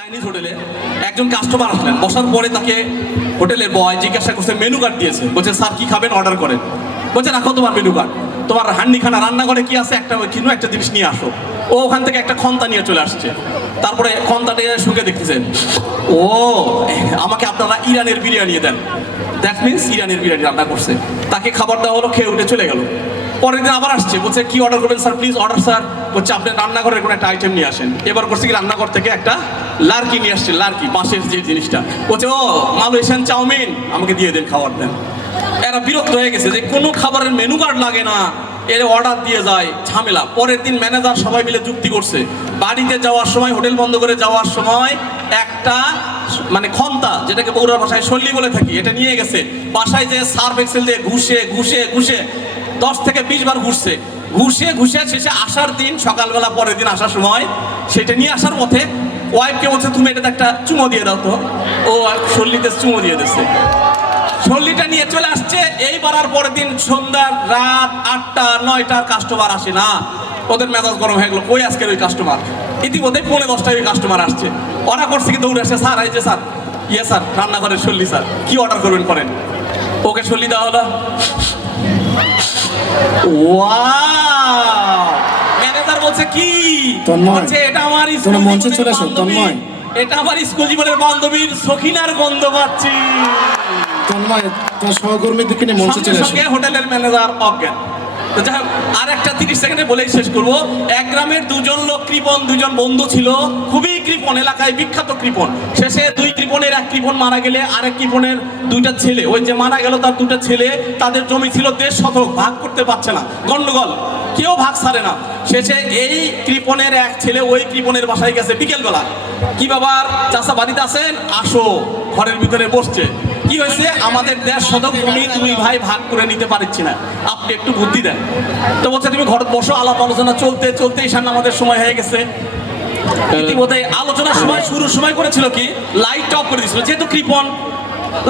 Chinese হোটেলে একজন customer আসলেন। বসার পরে তাকে হোটেলের বয় জিজ্ঞাসা করছে মেনু কার্ড দিয়েছে। বলছে স্যার কি খাবেন? অর্ডার করেন। বলছে, রাখো তোমার মেনু কার্ড তোমার হান্ডিখানা রান্নাঘরে কি আছে? একটা কিনো, একটা জিনিস নিয়ে আসো। ও ওখান থেকে একটা খন্তা নিয়ে চলে আসছে। তারপরে খন্তাটা শুকে দেখতেছেন। ও, আমাকে আপনারা ইরানের বিরিয়ানি দেন। দ্যাট মিনস ইরানের বিরিয়ানি রান্না করছে। তাকে খাবার দেওয়া হলো, খেয়ে উঠে চলে গেল। পরের দিন আবার আসছে। বলছে, কি অর্ডার করবেন স্যার প্লিজ অর্ডার স্যার বলছে, আপনি রান্নাঘরের কোনো একটা আইটেম নিয়ে আসেন। এবার করছে কি, রান্নাঘর থেকে একটা লার্কি নিয়ে আসছে, লার্কি বাঁশের যে জিনিসটা। বলছে, ও, মালয়েশিয়ান চাউমিন, আমাকে দিয়ে দেন, খাবার দেন। এরা বিরক্ত হয়ে গেছে যে কোনো খাবারের মেনু কার্ড লাগে না। এর অর্ডার দিয়ে যায়, ঝামেলা। পরের দিন ম্যানেজার সবাই মিলে যুক্তি করছে। বাড়িতে যাওয়ার সময় হোটেল বন্ধ করে যাওয়ার সময় একটা মানে ক্ষমতা যেটাকে বগুড়ার ভাষায় সল্লি বলে থাকি, এটা নিয়ে গেছে। বাসায় যে সার্ফ এক্সেল দিয়ে ঘুষে ঘুষে ঘুষে, দশ থেকে বিশ বার ঘুরছে ঘুষে ঘুষে, শেষে আসার দিন, সকালবেলা পরের দিন আসার সময়, সেটা নিয়ে আসার পথে ওয়াইফকে বলছে, তুমি এটাতে একটা চুমো দিয়ে দাও তো। ও সল্লিতে চুমো দিয়ে দিচ্ছে সল্লিটা নিয়ে চলে আসছে এই বারার পরের দিন সন্ধ্যার রাত আটটা, নয়টার কাস্টমার আসে না। ওদের মেজাজ গরম হয়ে গেলো, কই আজকের ওই কাস্টমার ইতিমধ্যে পৌনে দশটায় ওই কাস্টমার আসছে। ওরা করছে কি দৌড়ে আসে স্যার এই যে স্যার ইয়ে স্যার রান্নাঘরের সল্লি স্যার কি অর্ডার করবেন করেন? ওকে সল্লি দেওয়া হলো ম্যানেজার বলছে কি? বলছে এটা আমার মঞ্চে চলে এসো, তন্ময়। এটা আমার স্কুল জীবনের বান্ধবীর সখিনার গন্ধ পাচ্ছি। তন্ময় তোমার সহকর্মীদেরকে নিয়ে মঞ্চে চলে এসো। হোটেলের ম্যানেজার অজ্ঞান। তো যাই হোক, আর একটা তিরিশ সেকেন্ডে বলেই শেষ করব। এক গ্রামের দুজন লোক কৃপণ দুজন বন্ধু ছিল। খুবই কৃপণ এলাকায় বিখ্যাত কৃপণ শেষে দুই কৃপণের এক কৃপণ মারা গেলে আরেক কৃপণের দুইটা ছেলে। ওই যে মারা গেল তার দুটা ছেলে, তাদের জমি ছিল দেড় শতক, ভাগ করতে পারছে না। গন্ডগোল, কেউ ভাগ ছাড়ে না। শেষে এই কৃপণের এক ছেলে ওই কৃপণের বাসায় গেছে বিকেলবেলা। কি বাবার চাষা বাড়িতে আছেন? আসো, ঘরের ভিতরে বসছে। কি হয়েছে? আমাদের দেড় শতক জমি দুই ভাই ভাগ করে নিতে পারছি না। আপনি একটু বুদ্ধি দেন। তো বলছে, তুমি ঘর বসো, আলাপ আলোচনা চলতে চলতে ঈশান আমাদের সময় হয়ে গেছে। ইতিমধ্যে আলোচনার সময়, শুরুর সময় করেছিল কি? লাইট অফ করে দিয়েছিল। যেহেতু কৃপন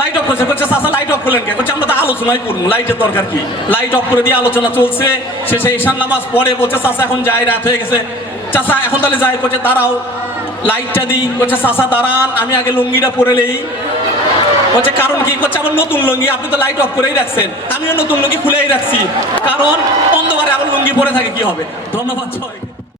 লাইট অফ করেছে, বলছে চাষা লাইট অফ করলেন কে? বলছে, আমরা তো আলোচনায় করব লাইটের দরকার কি? লাইট অফ করে দিয়ে আলোচনা চলছে। শেষে ঈশান নামাজ পড়ে, বলছে চাষা এখন যায়, রাত হয়ে গেছে। চাষা এখন তাহলে যায়। বলছে, দাঁড়াও লাইটটা দিই। বলছে চাষা দাঁড়ান, আমি আগে লুঙ্গিটা পরে নেই। বলছে, কারণ কি? করছে আমার নতুন লুঙ্গি, আপনি তো লাইট অফ করেই রাখছেন। আমিও নতুন লুঙ্গি খুলেই রাখছি। কারণ অন্ধকারে আবার লুঙ্গি পরে থাকে, কি হবে? ধন্যবাদ সবাইকে।